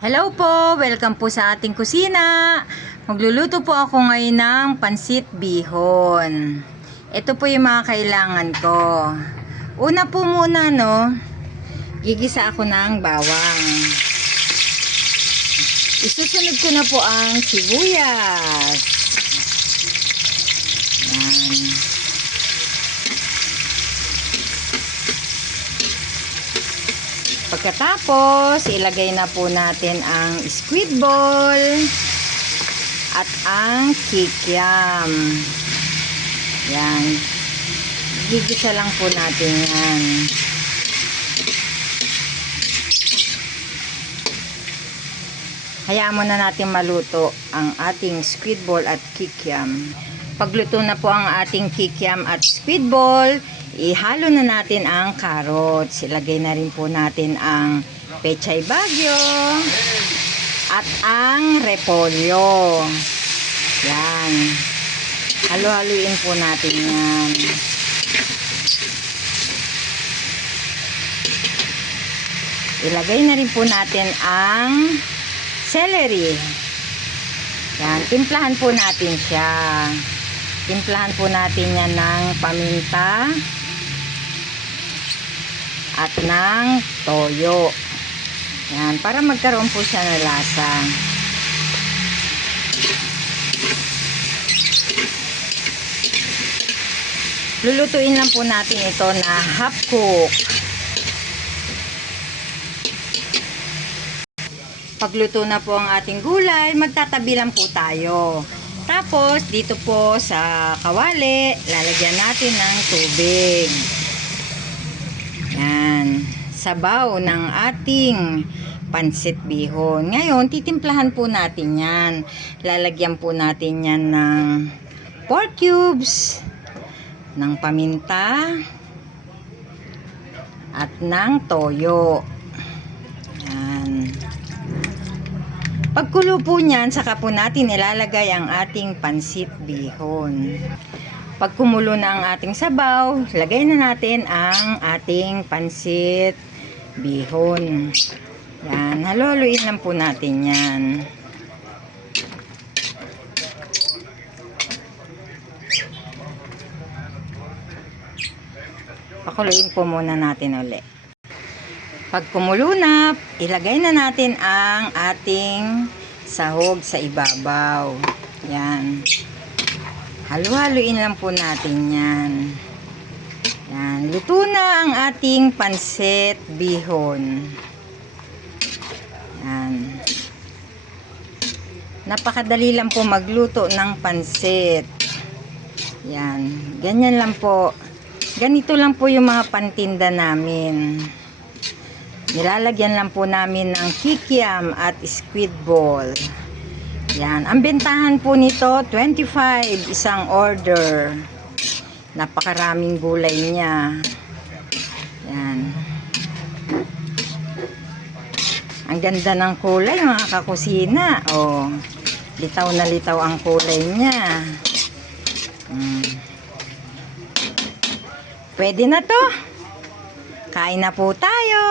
Hello po! Welcome po sa ating kusina. Magluluto po ako ngayon ng pansit bihon. Ito po yung mga kailangan ko. Una po muna, gigisa ako ng bawang. Isusunod ko na po ang sibuyas. Yan. Pagkatapos, ilagay na po natin ang squid ball at ang kikiam. Yan. Gigisa lang po natin yan. Hayaan muna natin maluto ang ating squid ball at kikiam. Pagluto na po ang ating kikiam at squid ball, ihalo na natin ang carrots. Ilagay na rin po natin ang pechay bagyo at ang repolyo. Yan. Halo-haluin po natin yan. Ilagay na rin po natin ang celery. Yan. Timplahan po natin siya. Timplahan po natin yan ng paminta at ng toyo. Yan, para magkaroon po siya ng lasa. Lulutuin lang po natin ito na half cook. Pagluto na po ang ating gulay, magtatabi lang po tayo. Tapos, dito po sa kawali, lalagyan natin ng tubig. Yan. Sabaw ng ating pansit bihon. Ngayon, titimplahan po natin yan. Lalagyan po natin yan ng pork cubes, ng paminta, at ng toyo. Yan. Pagkulo po niyan, saka po natin ilalagay ang ating pansit bihon. Pag kumulo na ang ating sabaw, lagay na natin ang ating pansit bihon. Yan, halo-haluin lang po natin yan. Pakuluin po muna natin ulit. Pag kumulo na, ilagay na natin ang ating sahog sa ibabaw. Yan. Halo-haluin lang po natin yan. Yan. Luto na ang ating pansit bihon. Yan. Napakadali lang po magluto ng pansit. Yan. Ganyan lang po. Ganito lang po yung mga pantinda namin. Nilalagyan lang po namin ng kikiam at squid ball. Yan. Ang bentahan po nito, 25 isang order. Napakaraming gulay niya. Yan. Ang ganda ng kulay, mga kakusina. Oh, litaw na litaw ang kulay niya. Pwede na to. Kain na po tayo.